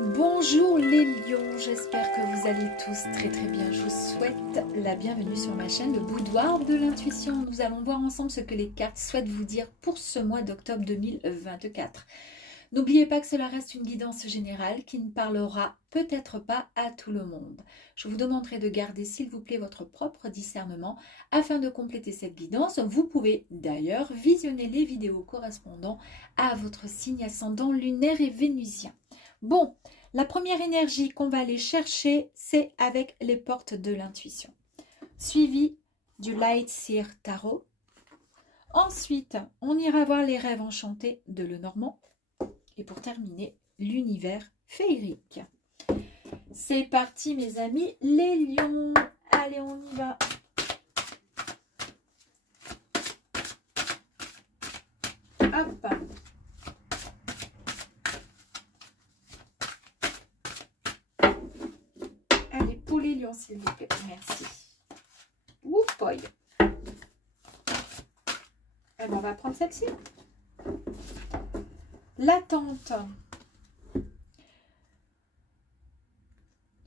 Bonjour les lions, j'espère que vous allez tous très bien. Je vous souhaite la bienvenue sur ma chaîne, le boudoir de l'intuition. Nous allons voir ensemble ce que les cartes souhaitent vous dire pour ce mois d'octobre 2024. N'oubliez pas que cela reste une guidance générale qui ne parlera peut-être pas à tout le monde. Je vous demanderai de garder s'il vous plaît votre propre discernement afin de compléter cette guidance. Vous pouvez d'ailleurs visionner les vidéos correspondant à votre signe ascendant lunaire et vénusien. Bon, la première énergie qu'on va aller chercher, c'est avec les portes de l'intuition, suivi du Light Seer Tarot. Ensuite, on ira voir les rêves enchantés de Lenormand. Et pour terminer, l'univers féerique. C'est parti mes amis, les lions. Allez, on y va. Hop. Allez, pour les lions, s'il vous plaît. Merci. Oupoï. Alors, on va prendre celle-ci. L'attente.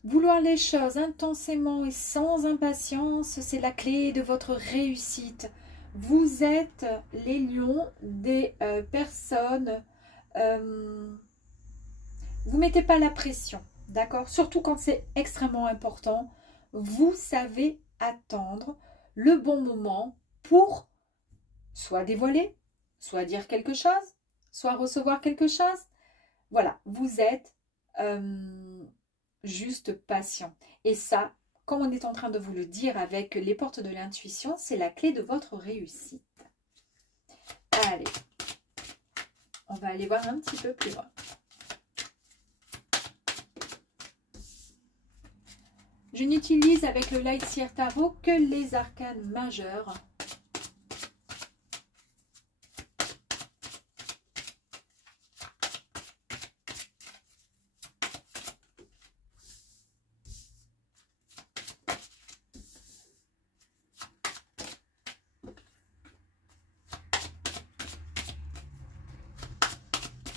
Vouloir les choses intensément et sans impatience, c'est la clé de votre réussite. Vous êtes les lions des personnes. Vous mettez pas la pression, d'accord? Surtout quand c'est extrêmement important. Vous savez attendre le bon moment pour soit dévoiler, soit dire quelque chose, soit recevoir quelque chose. Voilà, vous êtes juste patient. Et ça, comme on est en train de vous le dire avec les portes de l'intuition, c'est la clé de votre réussite. Allez, on va aller voir un petit peu plus loin. Je n'utilise avec le Light Seer Tarot que les arcanes majeures.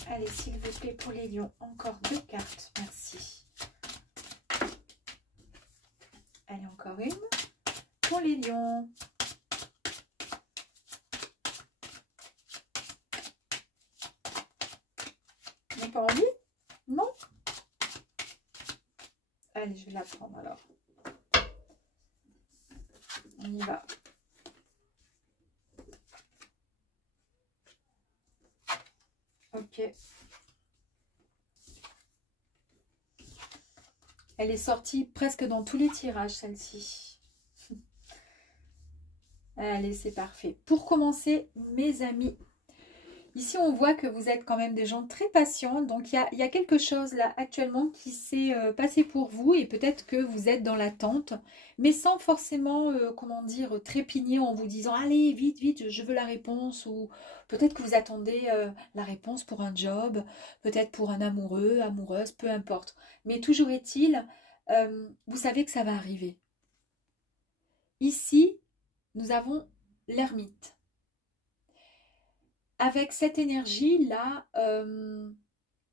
Allez, s'il vous plaît, pour les lions, encore 2 cartes. Merci. Allez, encore une. Pour les lions. Vous n'avez pas envie? Non? Allez, je vais la prendre alors. On y va. Ok. Elle est sortie presque dans tous les tirages, celle-ci. Allez, c'est parfait. Pour commencer, mes amis, ici on voit que vous êtes quand même des gens très patients. Donc il y a quelque chose là actuellement qui s'est passé pour vous et peut-être que vous êtes dans l'attente, mais sans forcément, comment dire, trépigner en vous disant allez vite, vite, je veux la réponse, ou peut-être que vous attendez la réponse pour un job, peut-être pour un amoureux, amoureuse, peu importe. Mais toujours est-il, vous savez que ça va arriver. Ici, nous avons l'ermite. Avec cette énergie-là,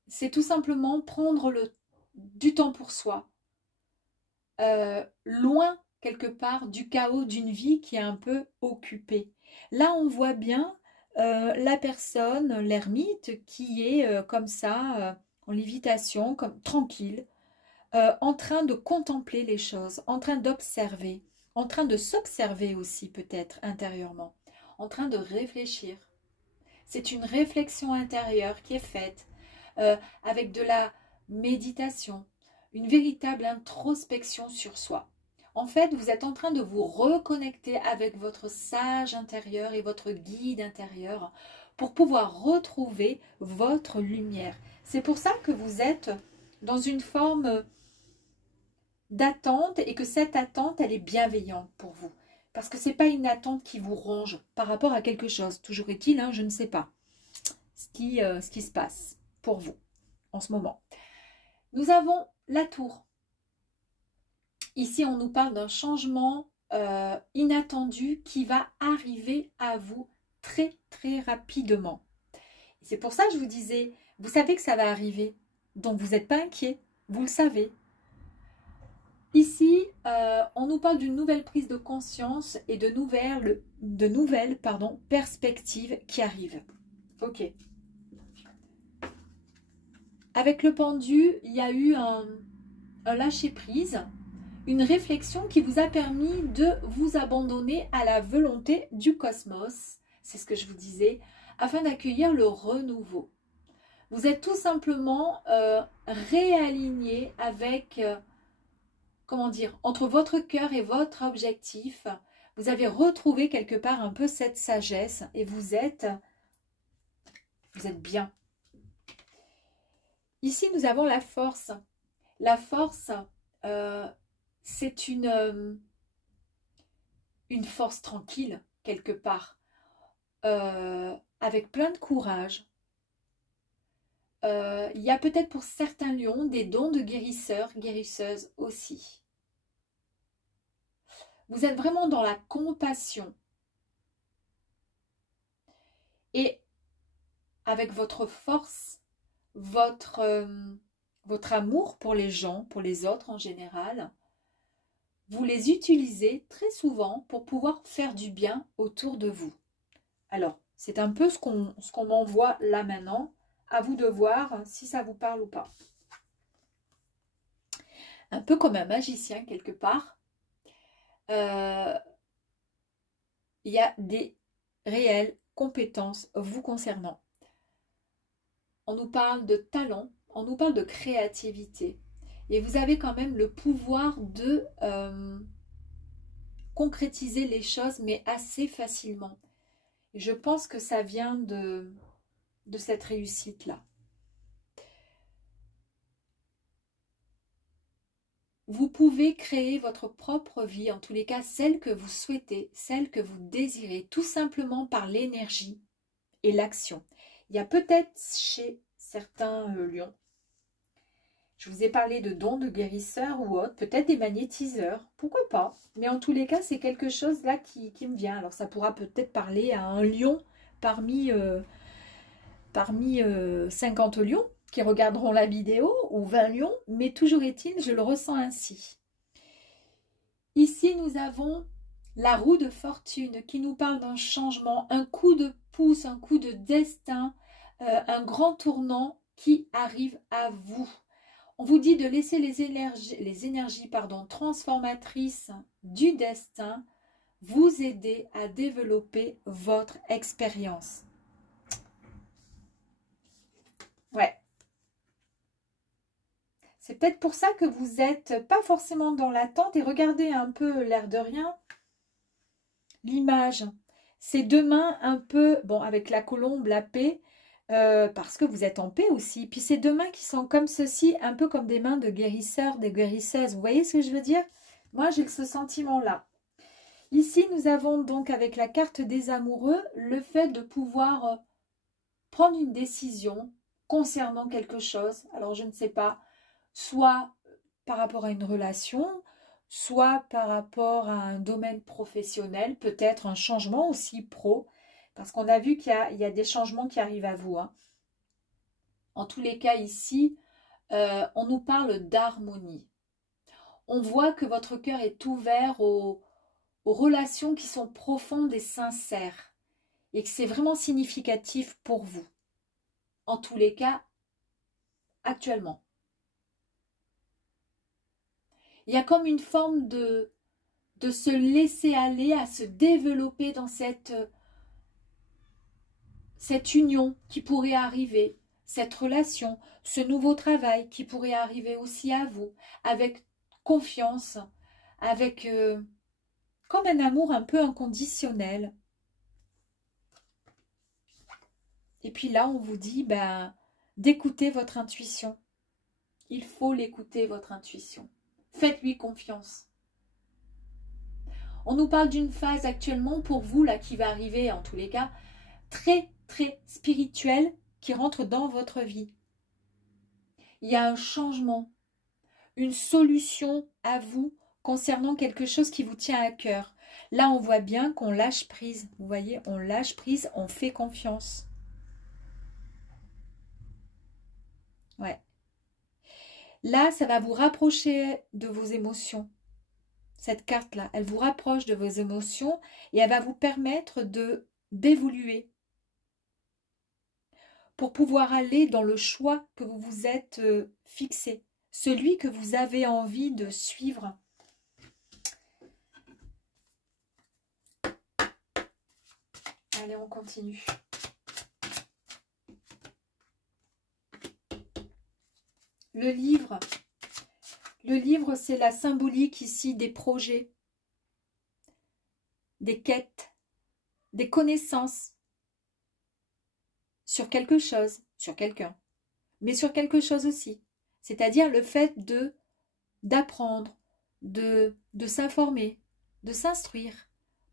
c'est tout simplement prendre du temps pour soi. Loin, quelque part, du chaos d'une vie qui est un peu occupée. Là, on voit bien la personne, l'ermite, qui est comme ça, en lévitation, comme tranquille, en train de contempler les choses, en train d'observer, en train de s'observer aussi peut-être intérieurement, en train de réfléchir. C'est une réflexion intérieure qui est faite avec de la méditation, une véritable introspection sur soi. En fait, vous êtes en train de vous reconnecter avec votre sage intérieur et votre guide intérieur pour pouvoir retrouver votre lumière. C'est pour ça que vous êtes dans une forme d'attente et que cette attente, elle est bienveillante pour vous. Parce que ce n'est pas une attente qui vous ronge par rapport à quelque chose. Toujours est-il, hein, je ne sais pas ce qui se passe pour vous en ce moment. Nous avons la tour. Ici, on nous parle d'un changement inattendu qui va arriver à vous très rapidement. C'est pour ça que je vous disais, vous savez que ça va arriver. Donc, vous n'êtes pas inquiet, vous le savez. Ici, on nous parle d'une nouvelle prise de conscience et de nouvelles perspectives qui arrivent. Ok. Avec le pendu, il y a eu un lâcher-prise, une réflexion qui vous a permis de vous abandonner à la volonté du cosmos, c'est ce que je vous disais, afin d'accueillir le renouveau. Vous êtes tout simplement réaligné avec, comment dire, entre votre cœur et votre objectif. Vous avez retrouvé quelque part un peu cette sagesse et vous êtes bien. Ici, nous avons la force. La force, c'est une force tranquille, quelque part, avec plein de courage. Il y a peut-être pour certains lions des dons de guérisseurs, guérisseuses aussi. Vous êtes vraiment dans la compassion. Et avec votre force, votre amour pour les gens, pour les autres en général, vous les utilisez très souvent pour pouvoir faire du bien autour de vous. Alors, c'est un peu ce qu'on m'envoie là maintenant. À vous de voir si ça vous parle ou pas. Un peu comme un magicien quelque part. Il y a des réelles compétences vous concernant. On nous parle de talent, on nous parle de créativité. Et vous avez quand même le pouvoir de concrétiser les choses, mais assez facilement. Et je pense que ça vient de cette réussite-là. Vous pouvez créer votre propre vie, en tous les cas celle que vous souhaitez, celle que vous désirez, tout simplement par l'énergie et l'action. Il y a peut-être chez certains lions, je vous ai parlé de dons de guérisseurs ou autres, peut-être des magnétiseurs, pourquoi pas. Mais en tous les cas, c'est quelque chose là qui me vient. Alors ça pourra peut-être parler à un lion parmi 50 lions qui regarderont la vidéo, ou 20 lions, mais toujours est-il, je le ressens ainsi. Ici, nous avons la roue de fortune qui nous parle d'un changement, un coup de pouce, un coup de destin, un grand tournant qui arrive à vous. On vous dit de laisser les énergies transformatrices du destin vous aider à développer votre expérience. Ouais. C'est peut-être pour ça que vous n'êtes pas forcément dans l'attente. Et regardez un peu, l'air de rien, l'image. Ces deux mains un peu, bon, avec la colombe, la paix, parce que vous êtes en paix aussi. Puis ces deux mains qui sont comme ceci, un peu comme des mains de guérisseurs, des guérisseuses. Vous voyez ce que je veux dire? Moi, j'ai ce sentiment-là. Ici, nous avons donc avec la carte des amoureux, le fait de pouvoir prendre une décision concernant quelque chose. Alors, je ne sais pas, soit par rapport à une relation, soit par rapport à un domaine professionnel, peut-être un changement aussi pro, parce qu'on a vu qu'il y a des changements qui arrivent à vous. Hein. En tous les cas, ici, on nous parle d'harmonie. On voit que votre cœur est ouvert aux relations qui sont profondes et sincères, et que c'est vraiment significatif pour vous. En tous les cas, actuellement. Il y a comme une forme de se laisser aller, à se développer dans cette union qui pourrait arriver, cette relation, ce nouveau travail qui pourrait arriver aussi à vous, avec confiance, avec comme un amour un peu inconditionnel. Et puis là, on vous dit d'écouter votre intuition. Il faut l'écouter, votre intuition. Faites-lui confiance. On nous parle d'une phase actuellement pour vous, là, qui va arriver, en tous les cas, très, très spirituelle, qui rentre dans votre vie. Il y a un changement, une solution à vous concernant quelque chose qui vous tient à cœur. Là, on voit bien qu'on lâche prise. Vous voyez, on lâche prise, on fait confiance. Ouais. Là, ça va vous rapprocher de vos émotions. Cette carte-là, elle vous rapproche de vos émotions et elle va vous permettre d'évoluer pour pouvoir aller dans le choix que vous vous êtes fixé, celui que vous avez envie de suivre. Allez, on continue. Le livre, c'est la symbolique ici des projets, des quêtes, des connaissances sur quelque chose, sur quelqu'un, mais sur quelque chose aussi. C'est-à-dire le fait d'apprendre, de s'informer, de s'instruire,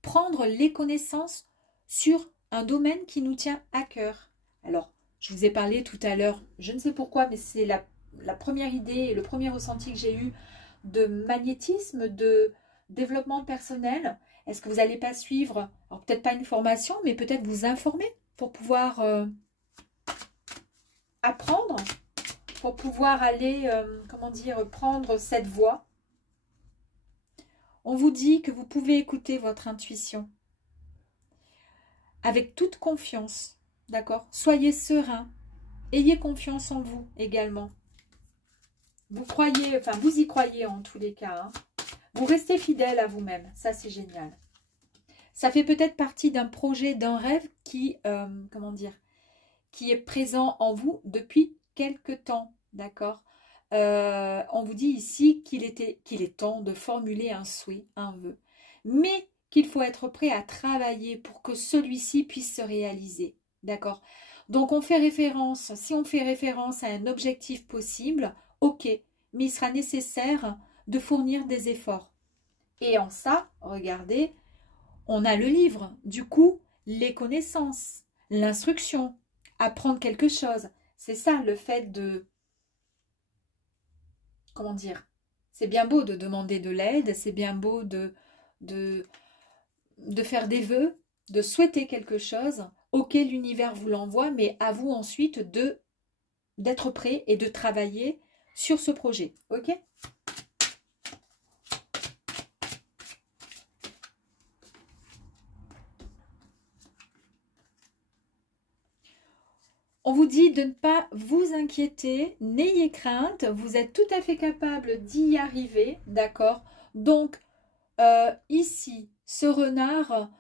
prendre les connaissances sur un domaine qui nous tient à cœur. Alors, je vous ai parlé tout à l'heure, je ne sais pourquoi, mais c'est la première idée et le premier ressenti que j'ai eu de magnétisme, de développement personnel. Est-ce que vous n'allez pas suivre, alors peut-être pas une formation, mais peut-être vous informer pour pouvoir apprendre, pour pouvoir aller, comment dire, prendre cette voie. On vous dit que vous pouvez écouter votre intuition avec toute confiance, d'accord? Soyez serein, ayez confiance en vous également. Vous croyez, enfin vous y croyez en tous les cas, hein. Vous restez fidèle à vous-même, ça c'est génial. Ça fait peut-être partie d'un projet, d'un rêve qui, comment dire, qui est présent en vous depuis quelque temps, d'accord? On vous dit ici qu'il est temps de formuler un souhait, un vœu, mais qu'il faut être prêt à travailler pour que celui-ci puisse se réaliser, d'accord? Donc on fait référence, si on fait référence à un objectif possible, ok, mais il sera nécessaire de fournir des efforts. Et en ça, regardez, on a le livre, du coup, les connaissances, l'instruction, apprendre quelque chose. C'est ça le fait de... Comment dire? C'est bien beau de demander de l'aide, c'est bien beau de faire des vœux, de souhaiter quelque chose. Ok, l'univers vous l'envoie, mais à vous ensuite d'être prêt et de travailler sur ce projet. Ok? On vous dit de ne pas vous inquiéter, n'ayez crainte, vous êtes tout à fait capable d'y arriver, d'accord? Donc, ici, ce renard,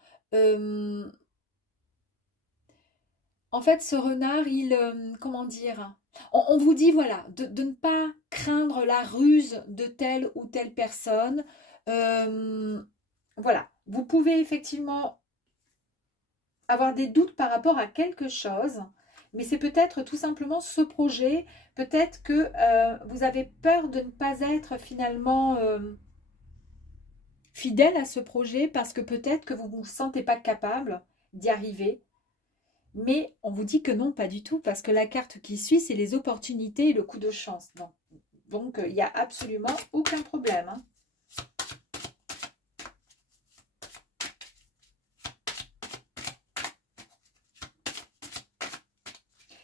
en fait, ce renard, comment dire? On vous dit, voilà, de ne pas craindre la ruse de telle ou telle personne. Voilà, vous pouvez effectivement avoir des doutes par rapport à quelque chose, mais c'est peut-être tout simplement ce projet, peut-être que vous avez peur de ne pas être finalement fidèle à ce projet parce que peut-être que vous ne vous sentez pas capable d'y arriver. Mais on vous dit que non, pas du tout, parce que la carte qui suit, c'est les opportunités et le coup de chance. Donc, il n'y a absolument aucun problème, hein.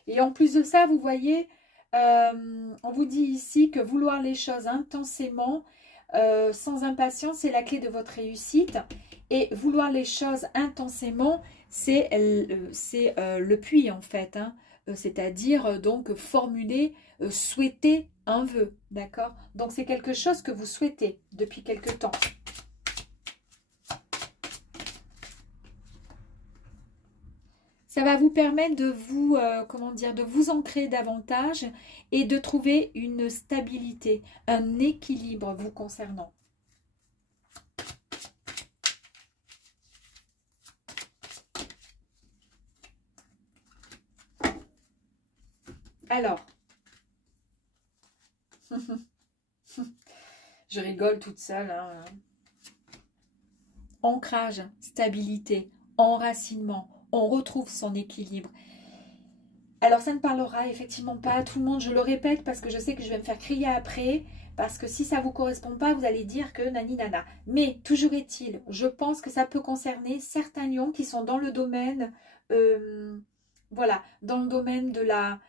Et en plus de ça, vous voyez, on vous dit ici que vouloir les choses intensément, sans impatience, c'est la clé de votre réussite. Et vouloir les choses intensément, c'est le puits en fait, hein. C'est-à-dire donc formuler, souhaiter un vœu, d'accord? Donc c'est quelque chose que vous souhaitez depuis quelque temps. Ça va vous permettre de vous, comment dire, de vous ancrer davantage et de trouver une stabilité, un équilibre vous concernant. Alors, je rigole toute seule, hein. Ancrage, stabilité, enracinement. On retrouve son équilibre. Alors ça ne parlera effectivement pas à tout le monde, je le répète parce que je sais que je vais me faire crier après, parce que si ça ne vous correspond pas, vous allez dire que nani nana. Mais toujours est-il, je pense que ça peut concerner certains lions qui sont dans le domaine, voilà, dans le domaine de la,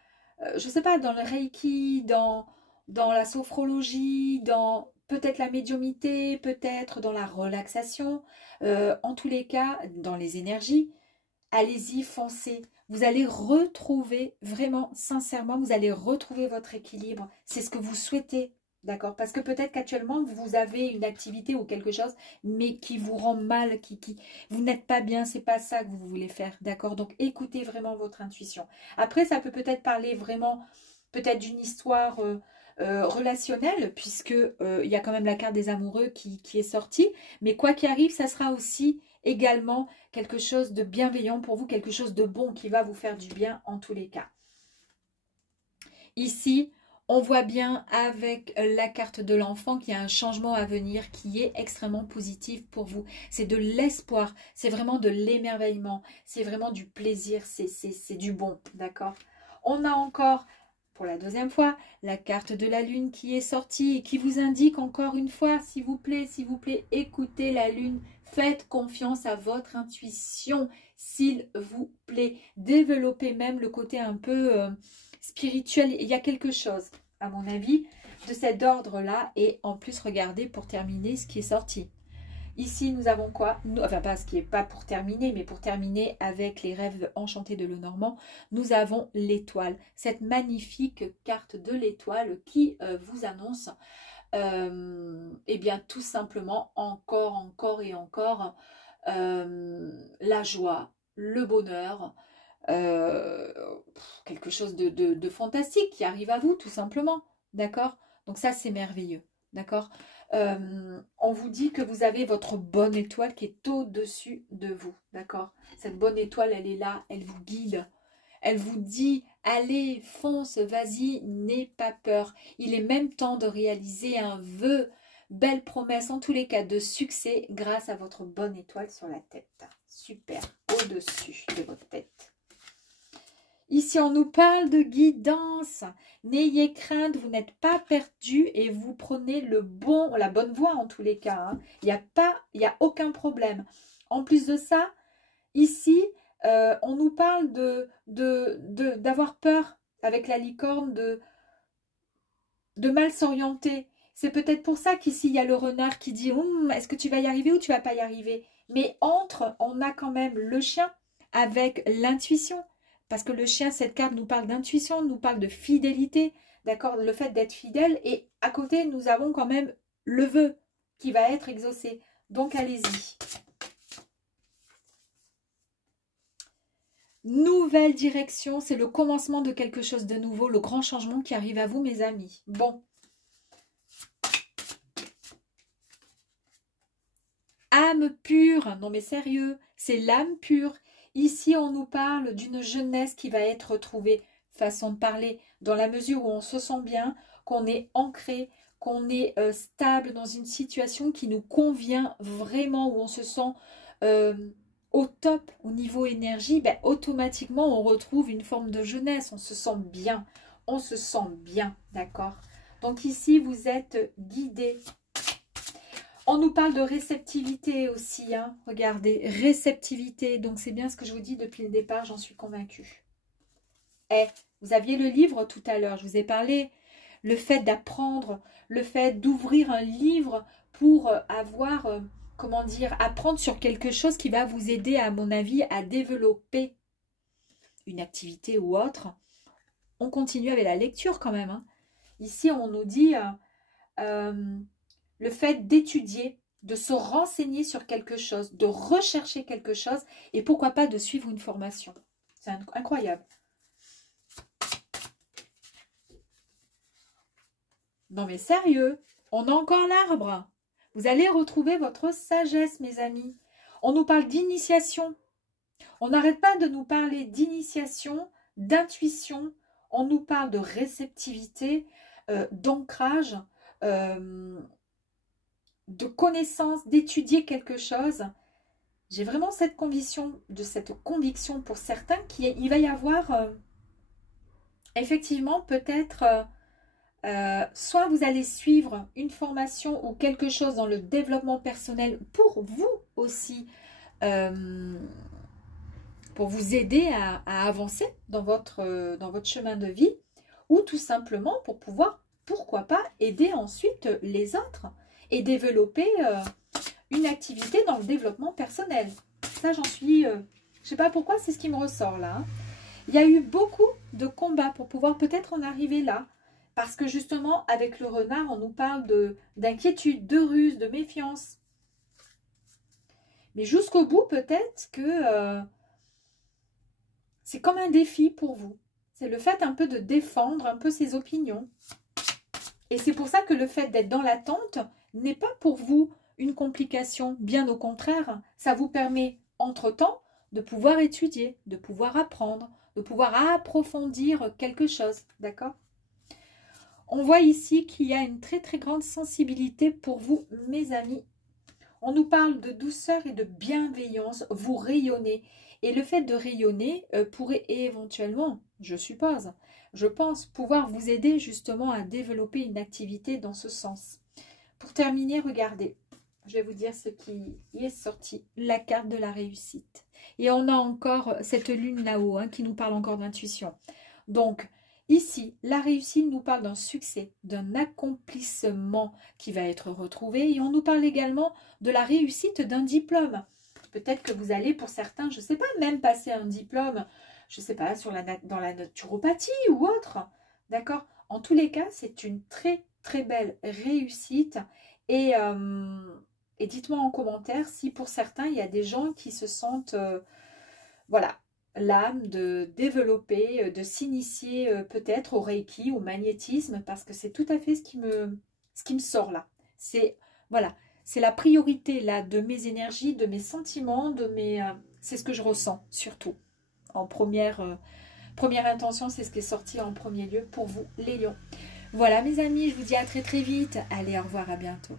je ne sais pas, dans le Reiki, dans dans la sophrologie, dans peut-être la médiumnité, peut-être dans la relaxation, en tous les cas, dans les énergies, allez-y, foncez. Vous allez retrouver, vraiment, sincèrement, vous allez retrouver votre équilibre. C'est ce que vous souhaitez, d'accord? Parce que peut-être qu'actuellement, vous avez une activité ou quelque chose, mais qui vous rend mal, vous n'êtes pas bien, c'est pas ça que vous voulez faire, d'accord? Donc, écoutez vraiment votre intuition. Après, ça peut peut-être parler vraiment, peut-être d'une histoire relationnelle, puisque il y a quand même la carte des amoureux qui est sortie. Mais quoi qu'il arrive, ça sera aussi également quelque chose de bienveillant pour vous, quelque chose de bon qui va vous faire du bien en tous les cas. Ici, on voit bien avec la carte de l'enfant qu'il y a un changement à venir qui est extrêmement positif pour vous. C'est de l'espoir, c'est vraiment de l'émerveillement, c'est vraiment du plaisir, c'est du bon, d'accord? On a encore, pour la deuxième fois, la carte de la lune qui est sortie et qui vous indique encore une fois, s'il vous plaît, écoutez la lune. Faites confiance à votre intuition, s'il vous plaît. Développez même le côté un peu spirituel. Il y a quelque chose, à mon avis, de cet ordre-là. Et en plus, regardez pour terminer ce qui est sorti. Ici, nous avons quoi? Enfin, pas ce qui n'est pas pour terminer, mais pour terminer avec les rêves enchantés de Lenormand, nous avons l'étoile. Cette magnifique carte de l'étoile qui vous annonce eh bien tout simplement encore et encore la joie, le bonheur, quelque chose de fantastique qui arrive à vous tout simplement, d'accord? Donc ça c'est merveilleux, d'accord? On vous dit que vous avez votre bonne étoile qui est au-dessus de vous, d'accord? Cette bonne étoile, elle est là, elle vous guide. Elle vous dit, allez, fonce, vas-y, n'aie pas peur. Il est même temps de réaliser un vœu, belle promesse, en tous les cas de succès, grâce à votre bonne étoile sur la tête. Super, au-dessus de votre tête. Ici, on nous parle de guidance. N'ayez crainte, vous n'êtes pas perdu et vous prenez la bonne voie en tous les cas. Hein. Il n'y a aucun problème. En plus de ça, ici, on nous parle d'avoir peur avec la licorne, de mal s'orienter. C'est peut-être pour ça qu'ici, il y a le renard qui dit est-ce que tu vas y arriver ou tu vas pas y arriver? Mais on a quand même le chien avec l'intuition. Parce que le chien, cette carte nous parle d'intuition, nous parle de fidélité, d'accord? Le fait d'être fidèle. Et à côté, nous avons quand même le vœu qui va être exaucé. Donc, allez-y. Nouvelle direction, c'est le commencement de quelque chose de nouveau, le grand changement qui arrive à vous, mes amis. Bon. Âme pure, non mais sérieux, c'est l'âme pure. Ici, on nous parle d'une jeunesse qui va être retrouvée, façon de parler, dans la mesure où on se sent bien, qu'on est ancré, qu'on est stable dans une situation qui nous convient vraiment, où on se sent au top au niveau énergie, ben, automatiquement, on retrouve une forme de jeunesse, on se sent bien, d'accord? Donc ici, vous êtes guidé. On nous parle de réceptivité aussi, hein. Regardez, réceptivité. Donc, c'est bien ce que je vous dis depuis le départ, j'en suis convaincue. Vous aviez le livre tout à l'heure, je vous ai parlé. Le fait d'apprendre, le fait d'ouvrir un livre pour avoir, comment dire, apprendre sur quelque chose qui va vous aider, à mon avis, à développer une activité ou autre. On continue avec la lecture quand même. Hein. Ici, on nous dit... le fait d'étudier, de se renseigner sur quelque chose, de rechercher quelque chose et pourquoi pas de suivre une formation. C'est incroyable. Non mais sérieux, on a encore l'arbre. Vous allez retrouver votre sagesse, mes amis. On nous parle d'initiation. On n'arrête pas de nous parler d'initiation, d'intuition. On nous parle de réceptivité, d'ancrage, de connaissance, d'étudier quelque chose. J'ai vraiment cette conviction pour certains qu'il va y avoir effectivement peut-être soit vous allez suivre une formation ou quelque chose dans le développement personnel pour vous aussi, pour vous aider à avancer dans votre chemin de vie, ou tout simplement pour pouvoir pourquoi pas aider ensuite les autres et développer une activité dans le développement personnel. Ça, j'en suis... je ne sais pas pourquoi, c'est ce qui me ressort là. Hein. Il y a eu beaucoup de combats pour pouvoir peut-être en arriver là. Parce que justement, avec le renard, on nous parle d'inquiétude, de ruse, de méfiance. Mais jusqu'au bout, peut-être que c'est comme un défi pour vous. C'est le fait un peu de défendre un peu ses opinions. Et c'est pour ça que le fait d'être dans l'attente n'est pas pour vous une complication. Bien au contraire, ça vous permet, entre-temps, de pouvoir étudier, de pouvoir apprendre, de pouvoir approfondir quelque chose. D'accord ? On voit ici qu'il y a une très très grande sensibilité pour vous, mes amis. On nous parle de douceur et de bienveillance. Vous rayonnez. Et le fait de rayonner pourrait éventuellement, je pense, pouvoir vous aider justement à développer une activité dans ce sens. Pour terminer, regardez, je vais vous dire ce qui est sorti. La carte de la réussite. Et on a encore cette lune là-haut qui nous parle encore d'intuition. Donc, ici, la réussite nous parle d'un succès, d'un accomplissement qui va être retrouvé. Et on nous parle également de la réussite d'un diplôme. Peut-être que vous allez, pour certains, je ne sais pas, même passer un diplôme, je ne sais pas, dans la naturopathie ou autre. D'accord? En tous les cas, c'est une très, très belle réussite. Et dites-moi en commentaire si pour certains, il y a des gens qui se sentent, voilà, l'âme de développer, de s'initier peut-être au Reiki, au magnétisme, parce que c'est tout à fait ce qui me sort là. C'est, voilà, c'est la priorité là de mes énergies, de mes sentiments, c'est ce que je ressens surtout. En première intention, c'est ce qui est sorti en premier lieu pour vous, les lions. Voilà mes amis, je vous dis à très très vite. Allez, au revoir, à bientôt.